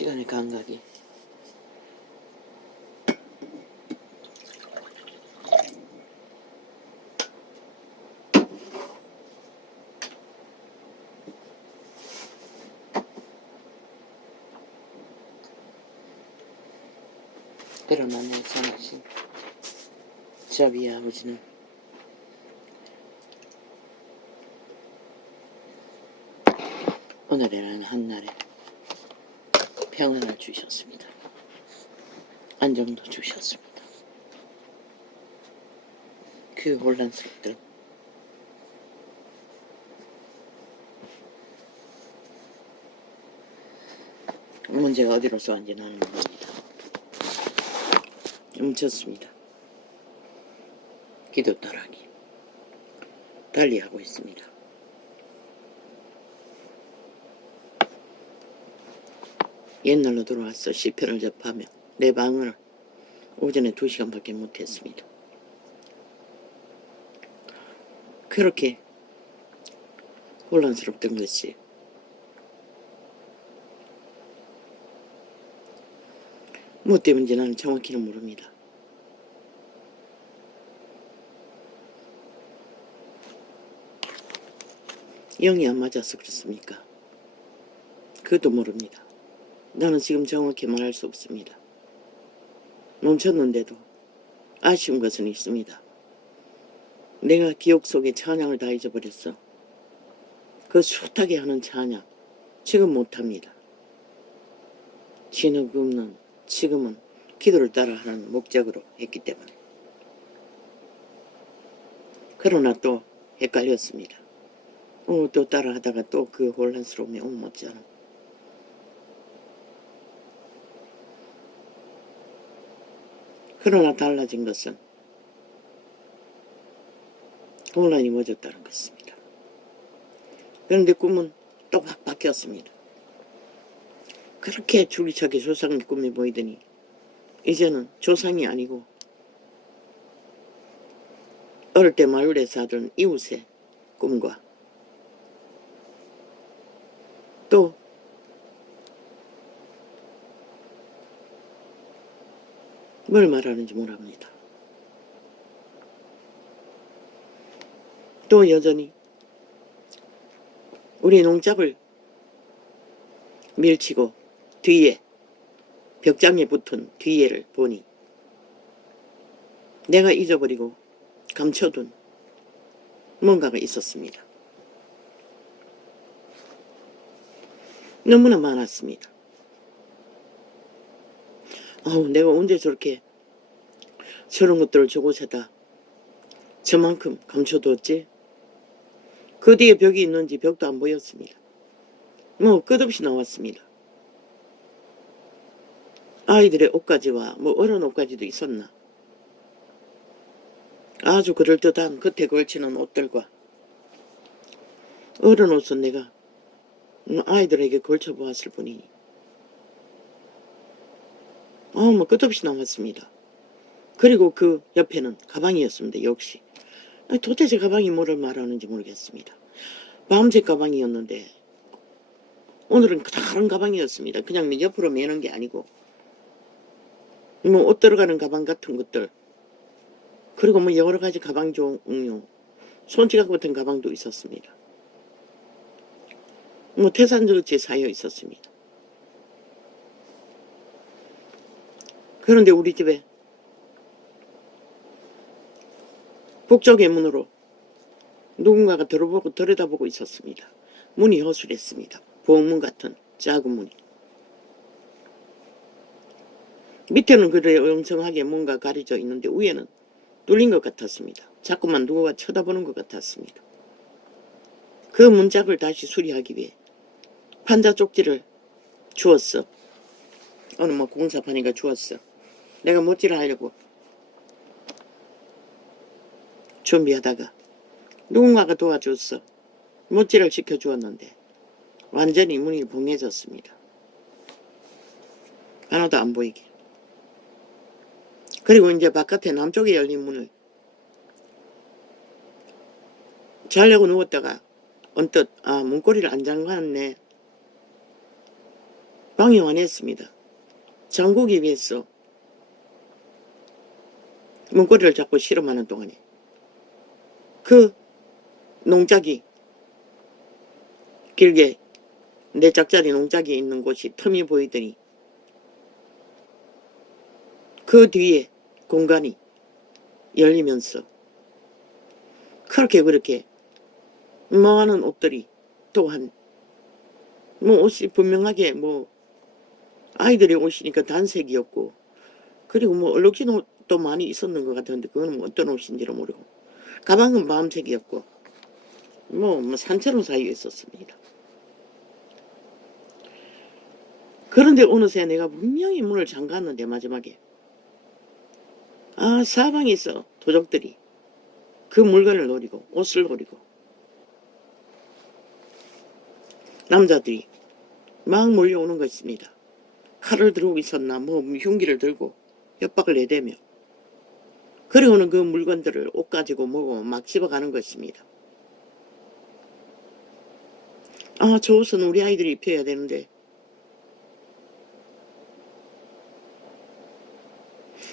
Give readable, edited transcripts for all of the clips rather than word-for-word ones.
시간의 감각이. 그러나 내 선하신 자비의 아버지는 오늘이라는 한날에 평안을 주셨습니다. 안정도 주셨습니다. 그 혼란스럽던 문제가 어디로서 왔는지 나는 모릅니다. 멈췄습니다. 기도 따라하기 달리하고 있습니다. 옛날로 돌아와서 시편을 접하며 내 방을 오전에 2시간밖에 못했습니다. 그렇게 혼란스럽던 것이 뭐 때문인지 나는 정확히는 모릅니다. 영이 안 맞아서 그렇습니까? 그것도 모릅니다. 나는 지금 정확히 말할 수 없습니다. 멈췄는데도 아쉬운 것은 있습니다. 내가 기억 속에 찬양을 다 잊어버렸어. 그 숱하게 하는 찬양 지금 못합니다. 진흙없는 지금은 기도를 따라 하는 목적으로 했기 때문에. 그러나 또 헷갈렸습니다. 또 따라 하다가 또 그 혼란스러움에 못잖아. 그러나 달라진 것은 혼란이 멎었다는 것입니다. 그런데 꿈은 또 확 바뀌었습니다. 그렇게 줄기차게 조상의 꿈이 보이더니 이제는 조상이 아니고 어릴 때 마을에 살던 이웃의 꿈과 또 뭘 말하는지 모릅니다. 또 여전히 우리 농작을 밀치고 뒤에 벽장에 붙은 뒤에를 보니 내가 잊어버리고 감춰둔 뭔가가 있었습니다. 너무나 많았습니다. 내가 언제 저런 것들을 저곳에다 저만큼 감춰두었지? 그 뒤에 벽이 있는지 벽도 안 보였습니다. 끝없이 나왔습니다. 아이들의 옷가지와 어른 옷가지도 있었나? 아주 그럴듯한 겉에 걸치는 옷들과 어른 옷은 내가 아이들에게 걸쳐보았을 뿐이니 끝없이 나왔습니다. 그리고 그 옆에는 가방이었습니다. 역시 도대체 가방이 뭐를 말하는지 모르겠습니다. 밤새 가방이었는데 오늘은 다른 가방이었습니다. 그냥 옆으로 매는 게 아니고 옷 들어가는 가방 같은 것들, 그리고 여러 가지 가방 종류, 손지갑 같은 가방도 있었습니다. 태산저치 쌓여 있었습니다. 그런데 우리 집에 북쪽의 문으로 누군가가 들여다보고 있었습니다. 문이 허술했습니다. 부엌문 같은 작은 문이. 밑에는 그래 엉성하게 뭔가 가려져 있는데 위에는 뚫린 것 같았습니다. 자꾸만 누구가 쳐다보는 것 같았습니다. 그 문짝을 다시 수리하기 위해 판자 쪽지를 주었어. 오늘 공사파니까 주었어. 내가 못질을 하려고 준비하다가 누군가가 도와줬어. 못질을 지켜주었는데 완전히 문이 봉해졌습니다. 하나도 안 보이게. 그리고 이제 바깥에 남쪽에 열린 문을 자려고 누웠다가 언뜻 문고리를 안 잠갔네. 방영 안 했습니다. 장국이 위해서 문고리를 잡고 실험하는 동안에 그 농작이 길게 4짝짜리 농작이 있는 곳이 틈이 보이더니 그 뒤에 공간이 열리면서 그렇게 많은 옷들이 또한 옷이 분명하게 아이들이 옷이니까 단색이었고 그리고 얼룩진 옷도 많이 있었는 것 같은데 그거는 어떤 옷인지를 모르고 가방은 밤색이었고 산채로 쌓여 있었습니다. 그런데 어느새 내가 분명히 문을 잠갔는데 마지막에 사방에서 도적들이 그 물건을 노리고 옷을 노리고 남자들이 막 몰려오는 것입니다. 칼을 들고 있었나 흉기를 들고 협박을 내대며 그리고는 그 물건들을 옷 가지고 막 집어가는 것입니다. 저 옷은 우리 아이들이 입혀야 되는데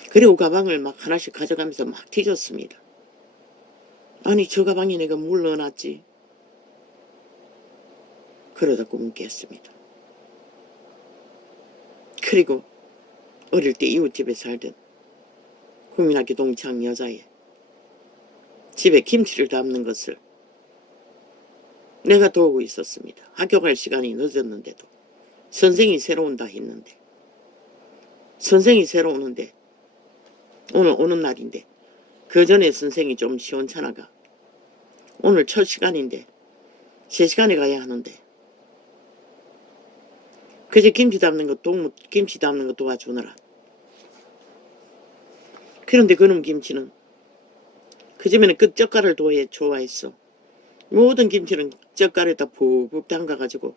그리고 가방을 막 하나씩 가져가면서 막 뒤졌습니다. 아니 저 가방에 내가 뭘 넣어놨지? 그러다 꿈을 깼습니다. 그리고 어릴 때 이웃집에 살던 국민학교 동창 여자애 집에 김치를 담는 것을 내가 도우고 있었습니다. 학교 갈 시간이 늦었는데도 선생이 새로 온다 했는데 선생이 새로 오는데 오늘 오는 날인데 그 전에 선생이 좀 시원찮아가 오늘 첫 시간인데 3시간에 가야 하는데 그제 김치 담는 거 도와주느라 그런데 그놈 김치는 그 집에는 그 젓갈을 좋아했어. 모든 김치는 젓갈에다 푹푹 담가가지고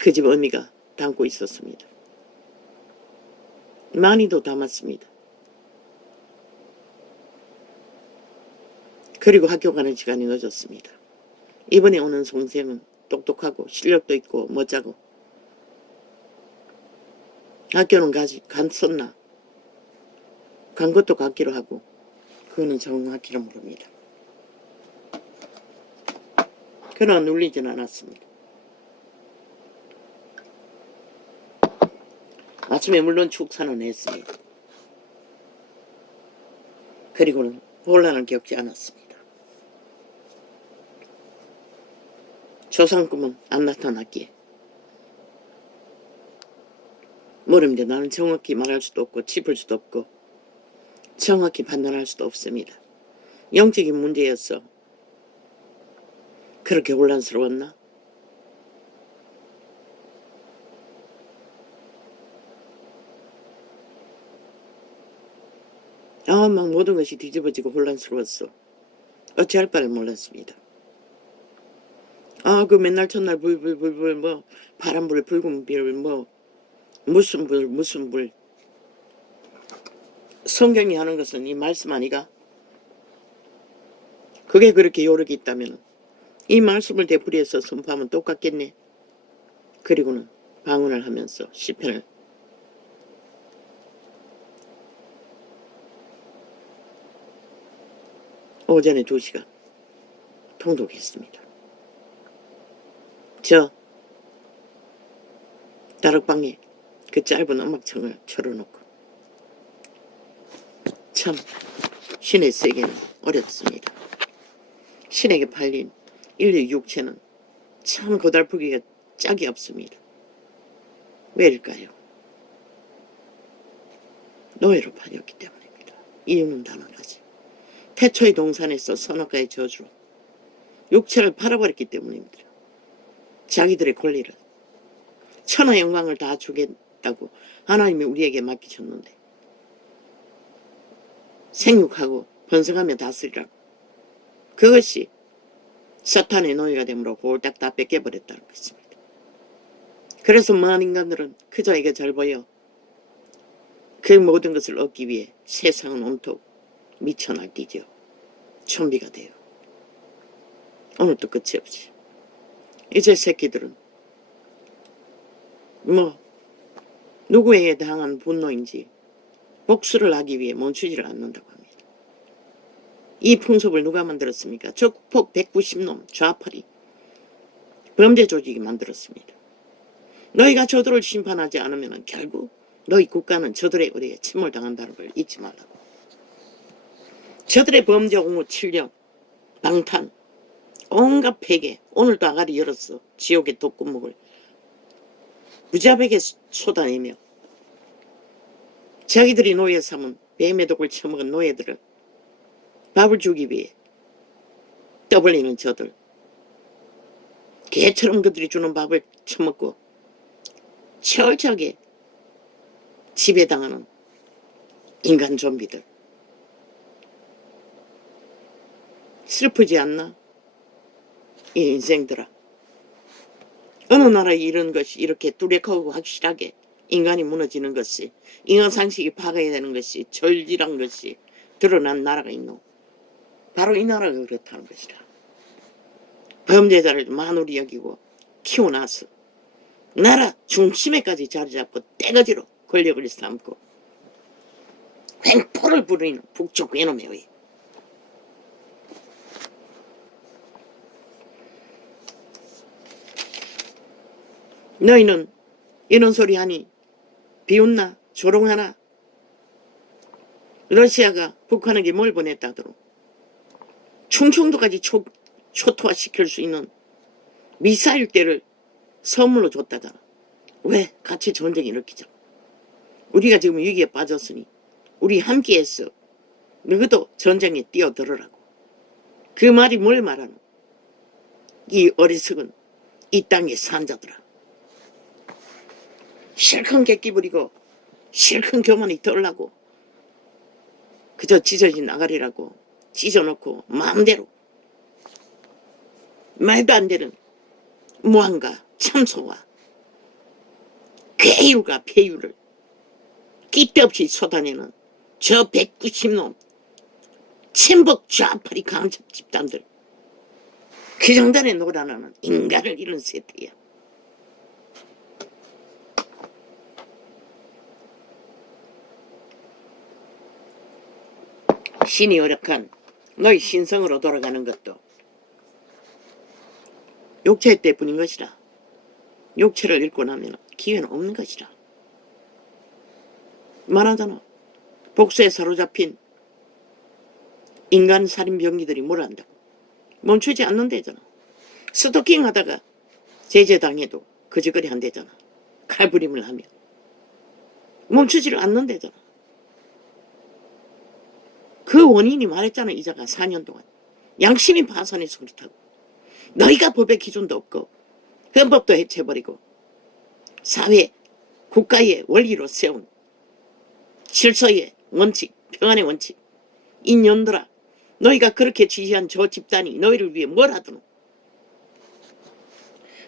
그 집 어미가 담고 있었습니다. 많이도 담았습니다. 그리고 학교 가는 시간이 늦었습니다. 이번에 오는 동생은 똑똑하고 실력도 있고 멋자고 학교는 갔었나 간 것도 같기로 하고 그거는 정확히는 모릅니다. 그러나 눌리진 않았습니다. 아침에 물론 축사는 했습니다. 그리고는 혼란을 겪지 않았습니다. 조상꿈은 안 나타났기에 모릅니다. 나는 정확히 말할 수도 없고 짚을 수도 없고 정확히 판단할 수도 없습니다. 영적인 문제였어. 그렇게 혼란스러웠나? 막 모든 것이 뒤집어지고 혼란스러웠어. 어찌할 바를 몰랐습니다. 그 맨날 첫날 불 바람불 붉은 불 무슨 불 성경이 하는 것은 이 말씀 아니가? 그게 그렇게 요력이 있다면 이 말씀을 되풀이해서 선포하면 똑같겠네. 그리고는 방언을 하면서 시편을 오전에 2시간 통독했습니다. 저 다락방에 그 짧은 음악청을 틀어놓고 참 신의 세계는 어렵습니다. 신에게 팔린 인류 육체는 참 고달프기가 짝이 없습니다. 왜일까요? 노예로 팔렸기 때문입니다. 이유는 단 한 가지. 태초의 동산에서 선악과의 저주로 육체를 팔아버렸기 때문입니다. 자기들의 권리를 천하 영광을 다 주겠다고 하나님이 우리에게 맡기셨는데 생육하고 번성하며 다스리라고 그것이 사탄의 노예가 되므로 홀딱 다 뺏겨버렸다는 것입니다. 그래서 많은 인간들은 그자에게 잘 보여 그 모든 것을 얻기 위해 세상은 온통 미쳐 날뛰죠. 좀비가 돼요. 오늘도 끝이 없지. 이제 새끼들은 뭐 누구에게 당한 분노인지 복수를 하기 위해 멈추지를 않는다고 합니다. 이 풍습을 누가 만들었습니까? 적폭 190놈 좌파리 범죄 조직이 만들었습니다. 너희가 저들을 심판하지 않으면 결국 너희 국가는 저들의 의뢰에 침몰당한다는 걸 잊지 말라고. 저들의 범죄 옹호 7령 방탄 온갖 폐괴 오늘도 아가리 열었어. 지옥의 독구멍을 무자백에 쏟아내며 자기들이 노예 삼은 뱀의 독을 처먹은 노예들을 밥을 주기 위해 떠벌리는 저들 개처럼 그들이 주는 밥을 처먹고 철저하게 지배당하는 인간 좀비들. 슬프지 않나? 이 인생들아. 어느 나라에 이런 것이 이렇게 뚜렷하고 확실하게 인간이 무너지는 것이 인간 상식이 파괴되는 것이 절실한 것이 드러난 나라가 있노. 바로 이 나라가 그렇다는 것이라. 범죄자를 만우리 여기고 키워놔서 나라 중심에까지 자리 잡고 떼거지로 권력을 삼고 횡포를 부리는 북쪽 외놈의 의. 너희는 이런 소리 하니 비웃나 조롱하나? 러시아가 북한에게 뭘 보냈다더러 충청도까지 초토화시킬 수 있는 미사일대를 선물로 줬다더라. 왜? 같이 전쟁 일으키자. 우리가 지금 위기에 빠졌으니 우리 함께해서 너희도 전쟁에 뛰어들으라고. 그 말이 뭘 말하노? 이 어리석은 이 땅의 산자들아. 실컷 객기 부리고 실컷 교만이 떨라고 그저 찢어진 아가리라고 찢어놓고 마음대로 말도 안 되는 무한과 참소와 괴율과 폐율을 끼대 없이 쏟아내는 저 190놈 친북 좌파리 간첩 집단들 그 정도에 놀아나는 인간을 잃은 세태야. 신이 허락한 너희 신성으로 돌아가는 것도 육체 때뿐인 것이라. 육체를 잃고 나면 기회는 없는 것이라. 말하잖아. 복수에 사로잡힌 인간 살인 병기들이 뭘 한다고. 멈추지 않는다잖아. 스토킹 하다가 제재당해도 거지거리 한대잖아. 칼부림을 하면 멈추지를 않는다잖아. 그 원인이 말했잖아. 이자가 4년 동안 양심이 파산해서 그렇다고. 너희가 법의 기준도 없고 헌법도 해체해버리고 사회 국가의 원리로 세운 질서의 원칙 평안의 원칙 인연들아 너희가 그렇게 지시한 저 집단이 너희를 위해 뭘 하더노.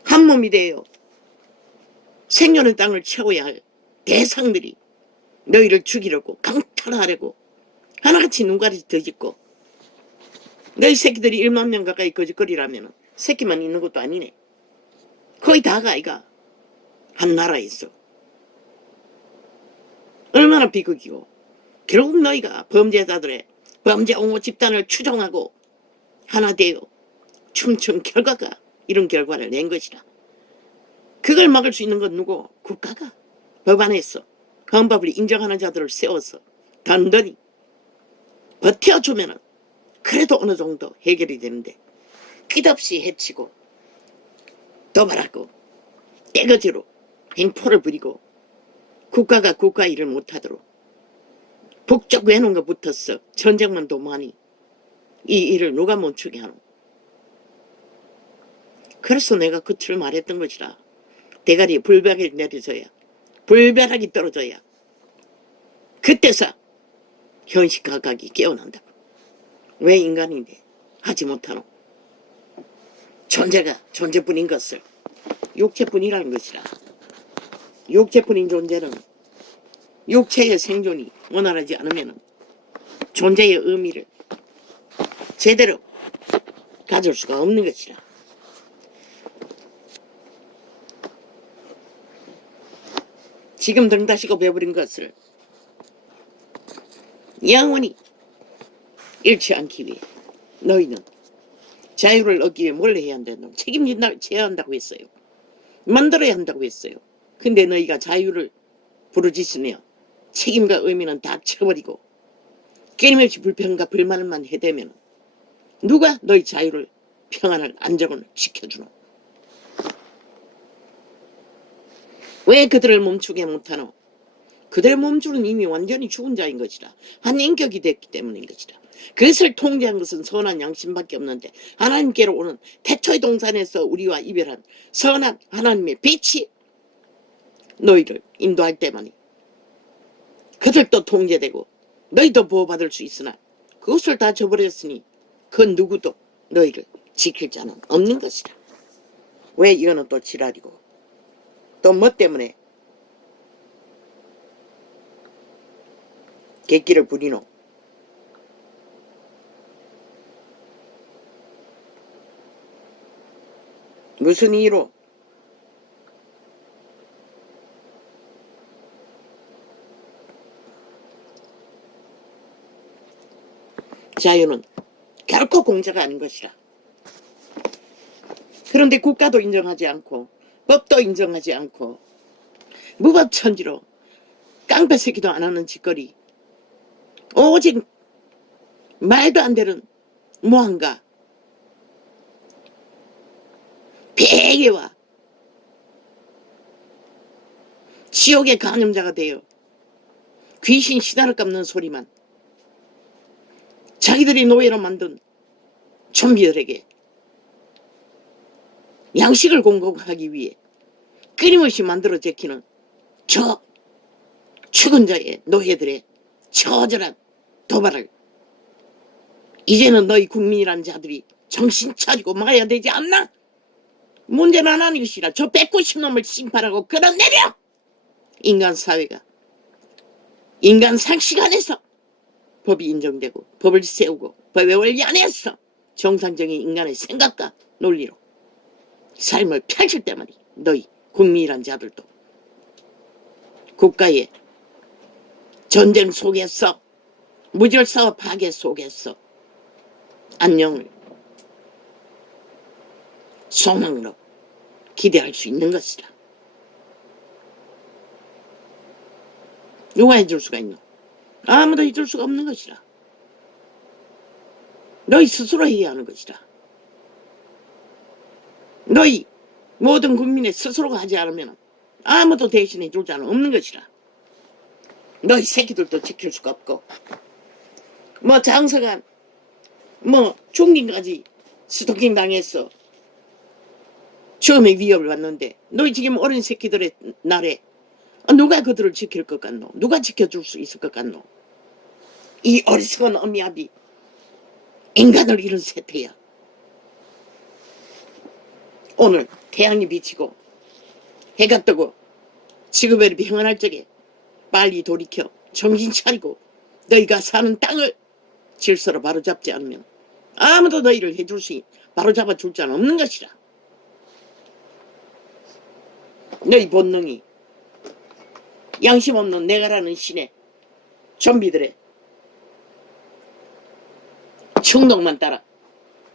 한 몸이 되어 생존의 땅을 채워야 할 대상들이 너희를 죽이려고 강탈하려고 하나같이 눈가리 더짓고 너희 새끼들이 1만 명 가까이 거짓거리라면 새끼만 있는 것도 아니네. 거의 다가 아이가 한 나라에 있어. 얼마나 비극이고 결국 너희가 범죄자들의 범죄 옹호 집단을 추종하고 하나 되어 춤춘 결과가 이런 결과를 낸 것이라. 그걸 막을 수 있는 건 누구? 국가가 법안에서 헌법을 인정하는 자들을 세워서 단단히 버텨주면 그래도 어느 정도 해결이 되는데 끝없이 해치고 도발하고 떼거지로 횡포를 부리고 국가가 국가 일을 못하도록 북쪽 외놈과 붙어서 전쟁만 도모하니 이 일을 누가 멈추게 하노. 그래서 내가 끝을 말했던 것이라. 대가리에 불벼락이 내려져야 불벼락이 떨어져야 그때서 현실 감각이 깨어난다고. 왜 인간인데 하지 못하노. 존재가 존재뿐인 것을 육체뿐이라는 것이라. 육체뿐인 존재는 육체의 생존이 원활하지 않으면 존재의 의미를 제대로 가질 수가 없는 것이라. 지금 등 다시고 배버린 것을 영원히 잃지 않기 위해 너희는 자유를 얻기 위해 뭘 해야 한다는 책임져야 한다고 했어요. 만들어야 한다고 했어요. 근데 너희가 자유를 부르짖으며 책임과 의미는 다 쳐버리고 끊임없이 불평과 불만만 해대면 누가 너희 자유를 평안을 안정을 지켜주노? 왜 그들을 멈추게 못하노? 그들의 몸줄은 이미 완전히 죽은 자인 것이라. 한 인격이 됐기 때문인 것이라. 그것을 통제한 것은 선한 양심밖에 없는데 하나님께로 오는 태초의 동산에서 우리와 이별한 선한 하나님의 빛이 너희를 인도할 때만이 그들도 통제되고 너희도 보호받을 수 있으나 그것을 다 저버렸으니 그 누구도 너희를 지킬 자는 없는 것이라. 왜 이거는 또 지랄이고 또 뭐 때문에 객기를 부리노? 무슨 이유로? 자유는 결코 공짜가 아닌 것이라. 그런데 국가도 인정하지 않고 법도 인정하지 않고 무법천지로 깡패새끼도 안 하는 짓거리, 오직 말도 안 되는 무한가 폐괴와 지옥의 간염자가 되어 귀신 시다를 깎는 소리만 자기들이 노예로 만든 좀비들에게 양식을 공급하기 위해 끊임없이 만들어 제키는 저 죽은 자의 노예들의 처절한 도발을 이제는 너희 국민이란 자들이 정신 차리고 막아야 되지 않나? 문제는 하나는 것이라. 저 190놈을 심판하고 끌어내려! 인간 사회가 인간 상식 안에서 법이 인정되고 법을 세우고 법의 원리 안에서 정상적인 인간의 생각과 논리로 삶을 펼칠 때만이 너희 국민이란 자들도 국가의 전쟁 속에서 무질서와 파괴 속에서 안녕을 소망으로 기대할 수 있는 것이라. 누가 해줄 수가 있노? 아무도 해줄 수가 없는 것이라. 너희 스스로 해야 하는 것이라. 너희 모든 국민의 스스로가 하지 않으면 아무도 대신해 줄 자는 없는 것이라. 너희 새끼들도 지킬 수가 없고 뭐 장서간 뭐 중딩까지 스토킹 당했어. 처음에 위협을 받는데 너희 지금 어린 새끼들의 날에 누가 그들을 지킬 것 같노? 누가 지켜줄 수 있을 것 같노? 이 어리석은 어미아비 인간을 잃은 세태야. 오늘 태양이 비치고 해가 뜨고 지구별이 평안할 적에 빨리 돌이켜 정신 차리고 너희가 사는 땅을 질서로 바로잡지 않으면 아무도 너희를 해줄 수 바로잡아 줄 자는 없는 것이라. 너희 본능이 양심 없는 내가라는 신의 좀비들의 충동만 따라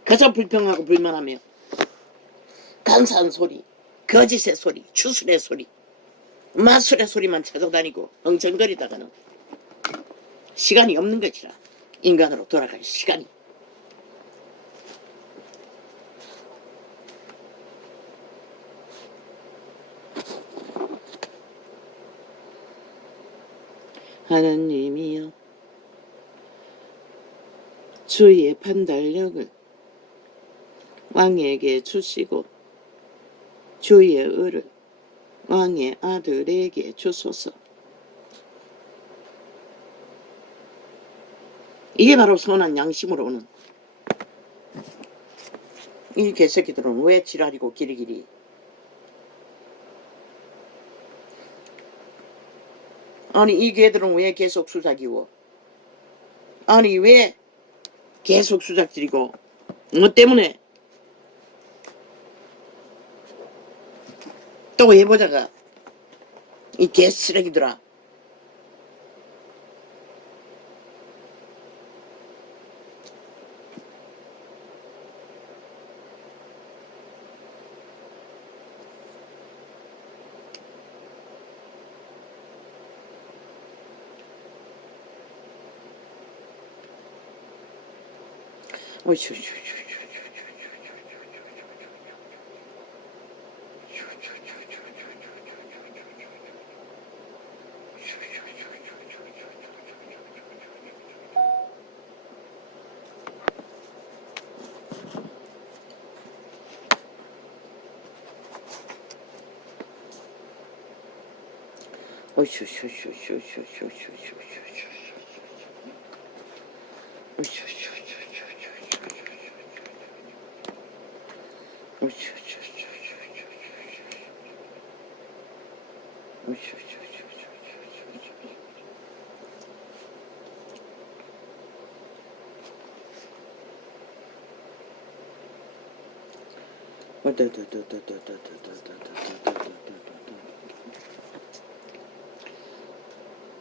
그저 불평하고 불만하며 간사한 소리, 거짓의 소리, 추술의 소리, 마술의 소리만 찾아다니고 엉청거리다가는 시간이 없는 것이라. 인간으로 돌아갈 시간이. 하나님이여 주의 판단력을 왕에게 주시고 주의 의를 왕의 아들에게 주소서. 이게 바로 선한 양심으로 오는. 이 개새끼들은 왜 지랄이고 기리기리. 아니 이 개들은 왜 계속 수작이고, 아니 왜 계속 수작질이고, 뭐 때문에 또 해보자가 이 개쓰레기들아. 어이씨.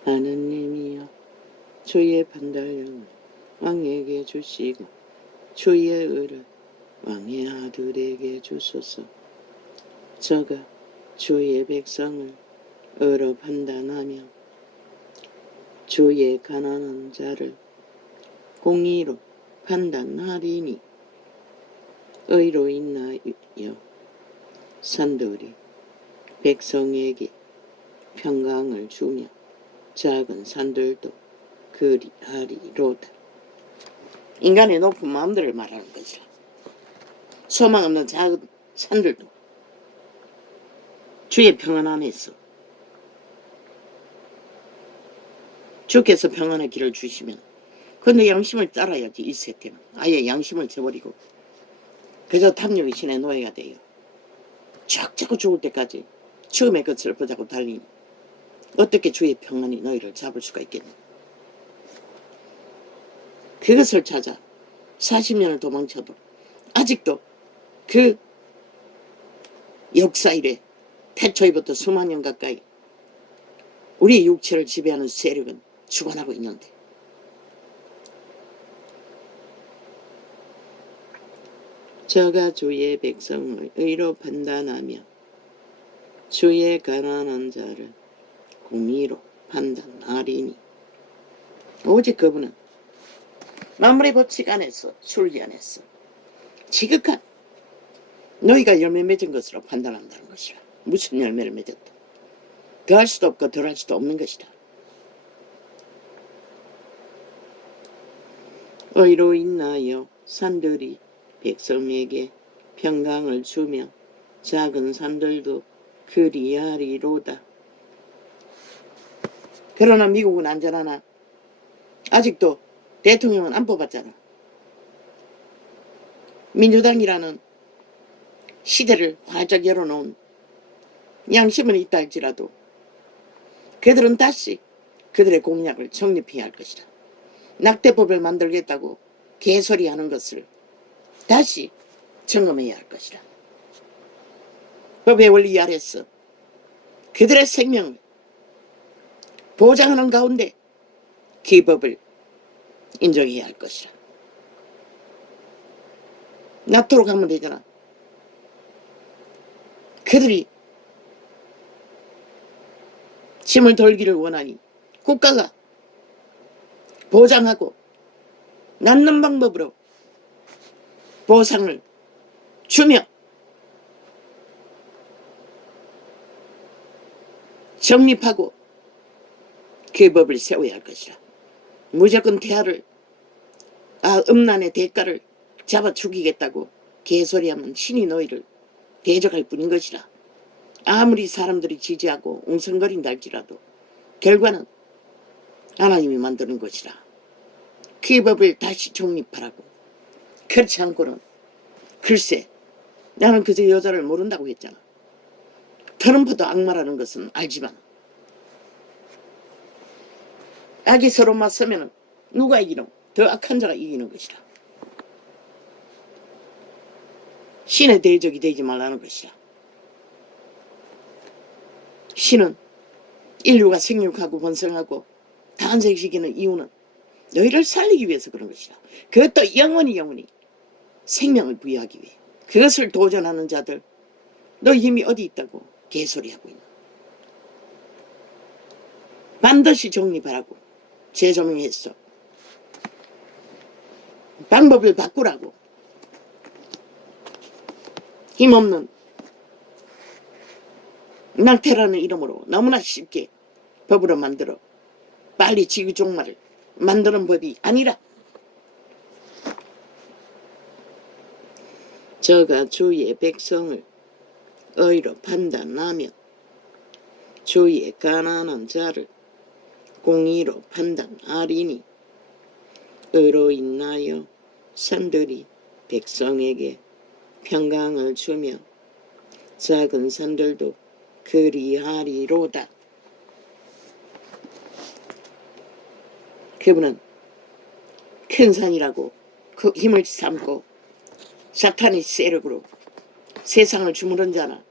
하느님이여 주의 판단력을 왕에게 주시고 주의 의를 왕의 아들에게 주소서. 저가 주의 백성을 의로 판단하며 주의 가난한 자를 공의로 판단하리니 의로 인하여 산들이 백성에게 평강을 주며 작은 산들도 그리하리로다. 인간의 높은 마음들을 말하는 것이라. 소망 없는 작은 산들도 주의 평안 안에서 주께서 평안의 길을 주시면 근데 양심을 따라야지. 이 세태는 아예 양심을 저버리고 그저 탐욕의 신의 노예가 돼요. 자꾸 죽을 때까지 죽음의 끝을 보자고 달리니 어떻게 주의 평안이 너희를 잡을 수가 있겠냐. 그것을 찾아 40년을 도망쳐도 아직도 그 역사 이래 태초에부터 수만 년 가까이 우리의 육체를 지배하는 세력은 주관하고 있는데 저가 주의 백성을 의로 판단하며 주의 가난한 자를 공의로 판단하리니 오직 그분은 만물의 법칙 안에서 순리 안에서 지극한 너희가 열매 맺은 것으로 판단한다는 것이라. 무슨 열매를 맺었다. 더할 수도 없고 덜할 수도 없는 것이다. 의로 인하여 산들이 백성에게 평강을 주며 작은 산들도 그리하리로다. 그러나 미국은 안전하나? 아직도 대통령은 안 뽑았잖아. 민주당이라는 시대를 활짝 열어놓은 양심은 있다 할지라도 그들은 다시 그들의 공약을 정립해야 할 것이다. 낙태법을 만들겠다고 개소리하는 것을 다시 점검해야 할 것이다. 법의 원리 아래서 그들의 생명을 보장하는 가운데 그 법을 인정해야 할 것이다. 놔두러 가면 되잖아. 그들이 짐을 덜기를 원하니 국가가 보장하고 낫는 방법으로 보상을 주며 정립하고 그 법을 세워야 할 것이라. 무조건 태아를 음란의 대가를 잡아 죽이겠다고 개소리하면 신이 너희를 대적할 뿐인 것이라. 아무리 사람들이 지지하고 웅성거린다 할지라도 결과는 하나님이 만드는 것이라. 그 법을 다시 정립하라고. 그렇지 않고는 글쎄 나는 그저 여자를 모른다고 했잖아. 트럼프도 악마라는 것은 알지만 악이 서로 맞서면 누가 이기노? 더 악한 자가 이기는 것이라. 신의 대적이 되지 말라는 것이라. 신은 인류가 생육하고 번성하고 탄생시키는 이유는 너희를 살리기 위해서 그런 것이다. 그것도 영원히 생명을 부여하기 위해. 그것을 도전하는 자들, 너 힘이 어디 있다고 개소리하고 있는. 반드시 정립하라고 재조명했어. 방법을 바꾸라고. 힘없는 낙태라는 이름으로 너무나 쉽게 법으로 만들어 빨리 지구 종말을 만드는 법이 아니라, 저가 주의 백성을 의로 판단하며 주의 가난한 자를 공의로 판단하리니 의로 인하여 산들이 백성에게 평강을 주며 작은 산들도 그리하리로다. 그분은 큰 산이라고 그 힘을 삼고 사탄의 세력으로 세상을 주무른 자나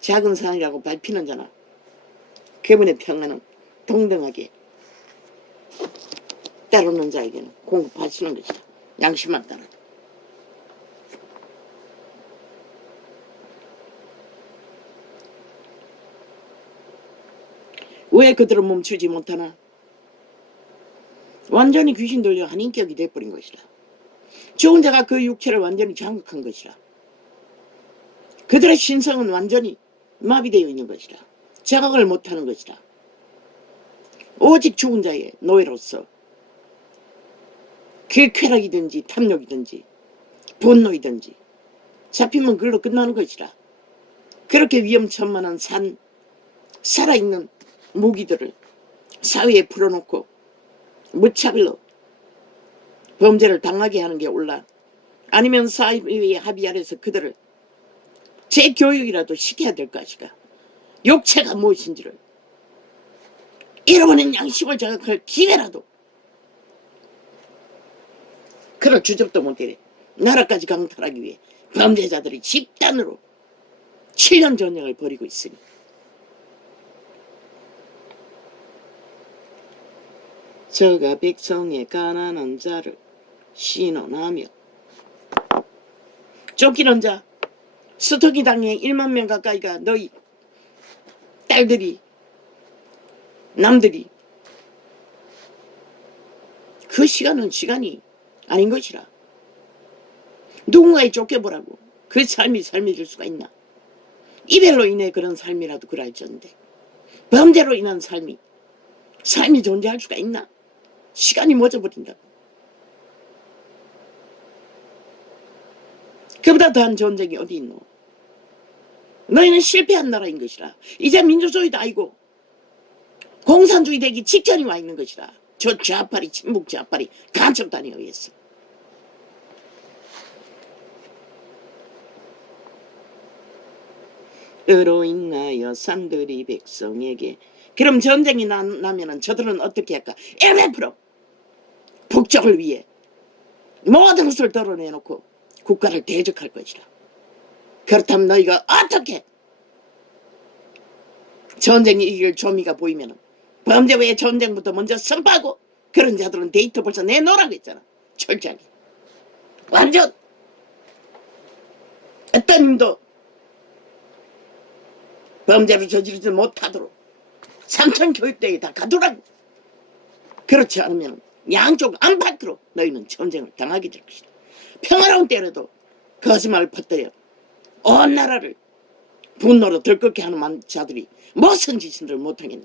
작은 산이라고 밟히는 자나 그분의 평안은 동등하게 따르는 자에게는 공급하시는 것이다. 양심만 따라. 왜 그들은 멈추지 못하나? 완전히 귀신 들려 한 인격이 돼버린 것이라. 좋은 자가 그 육체를 완전히 장악한 것이라. 그들의 신성은 완전히 마비되어 있는 것이라. 자각을 못하는 것이라. 오직 죽은 자의 노예로서 그 쾌락이든지 탐욕이든지 분노이든지 잡히면 그걸로 끝나는 것이라. 그렇게 위험천만한 살아있는 무기들을 사회에 풀어놓고 무차별로 범죄를 당하게 하는 게 옳라. 아니면 사회의 합의 아래서 그들을 재교육이라도 시켜야 될 것이가. 육체가 무엇인지를 잃어버린 양심을 자극할 기회라도. 그럴 주접도 못해. 나라까지 강탈하기 위해 범죄자들이 집단으로 7년 전쟁을 벌이고 있으니. 저가 백성의 가난한 자를 신원하며 쫓기는 자, 스토키 당의 1만 명 가까이가 너희 딸들이, 남들이. 그 시간은 시간이 아닌 것이라. 누군가에 쫓겨보라고 그 삶이 삶이 될 수가 있나? 이별로 인해 그런 삶이라도 그럴지언데 범죄로 인한 삶이 존재할 수가 있나? 시간이 멎어버린다고. 그보다 더한 전쟁이 어디 있노? 너희는 실패한 나라인 것이라. 이제 민주주의도 아니고 공산주의 되기 직전이 와 있는 것이라. 저 좌파리, 친북 좌파리 간첩단에 의해서. 의로 인하여 산들이 백성에게. 그럼 전쟁이 나면은 저들은 어떻게 할까? 100% 북적을 위해 모든 것을 덜어내놓고 국가를 대적할 것이라. 그렇다면 너희가 어떻게 전쟁이 이길 조미가 보이면 범죄 외에 전쟁부터 먼저 선포하고, 그런 자들은 데이터 벌써 내놓으라고 했잖아. 철저하게. 완전 어떤 힘도 범죄를 저지르지 못하도록 삼천 교육대에 다 가두라고. 그렇지 않으면 양쪽 안팎으로 너희는 전쟁을 당하게 될 것이다. 평화로운 때라도 거짓말을 퍼뜨려 온 나라를 분노로 들끓게 하는 자들이 무슨 짓을 못하겠나?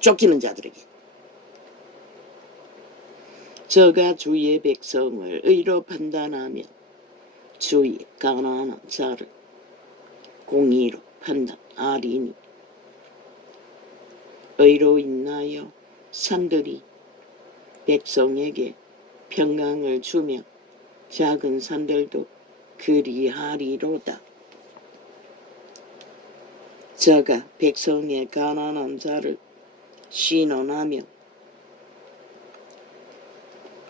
쫓기는 자들에게. 저가 주의 백성을 의로 판단하며 주의 가난한 자를 공의로 판단하리니 의로 인하여 산들이 백성에게 평강을 주며 작은 산들도 그리하리로다. 저가 백성의 가난한 자를 신원하며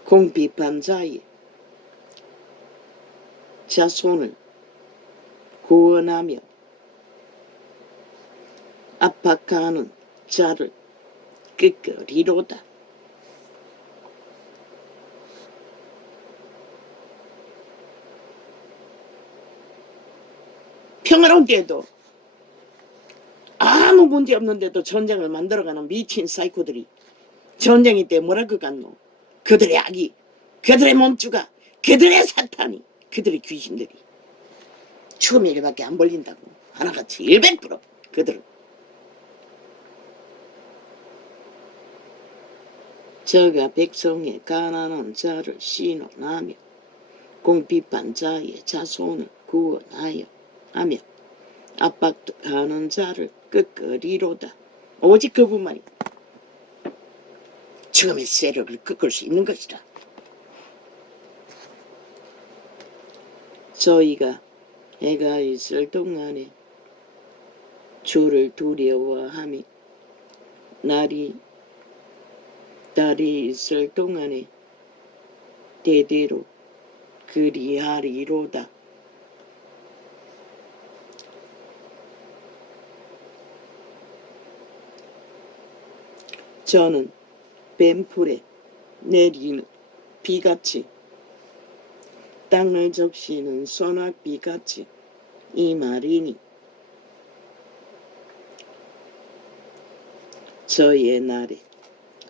공핍한 자의 자손을 구원하며 압박하는 자를 끄끄리로다. 평화로운 때에도 아무 문제 없는데도 전쟁을 만들어가는 미친 사이코들이 전쟁이 때 뭐랄 것 같노? 그들의 악이, 그들의 몸주가, 그들의 사탄이, 그들의 귀신들이 죽음의 일밖에 안 벌린다고. 하나같이 100% 그들은. 저가 백성의 가난한 자를 신원하며 공핍한 자의 자손을 구원하여 하며 압박하는 자를 끄끄리로다. 오직 그분만이 죽음의 세력을 끄끌 수 있는 것이라. 저희가 해가 있을 동안에 주를 두려워하며 달이 있을 동안에 대대로 그리하리로다. 저는 뱀풀에 내리는 비같이 땅을 적시는 소낙비같이 이 말이니 저의 날에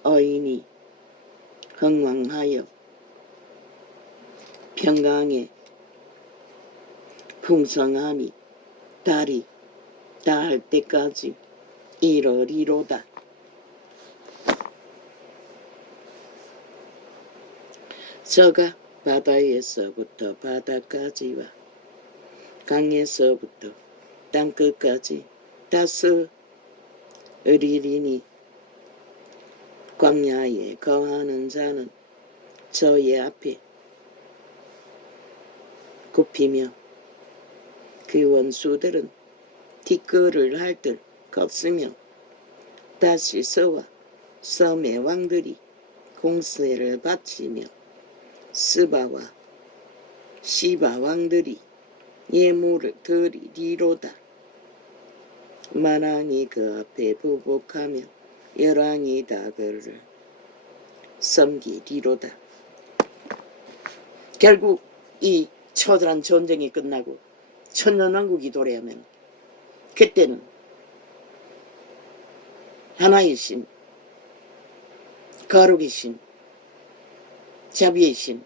어인이 흥왕하여 평강에 풍성함이 달이 닿을 때까지 이러리로다. 저가 바다에서부터 바다까지와 강에서부터 땅끝까지 다스리리니 광야에 거하는 자는 저의 앞에 굽히며 그 원수들은 티끌을 할 듯 걷으며 다시서와 섬의 왕들이 공세를 바치며 스바와 시바 왕들이 예물을 드리리로다. 만왕이 그 앞에 부복하며 열왕이 다 그를 섬기리로다. 결국 이 처절한 전쟁이 끝나고 천년왕국이 도래하면 그때는 하나의 신, 거룩의 신, 자비의 신,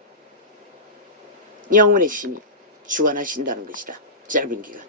영원의 신이 주관하신다는 것이다. 짧은 기간.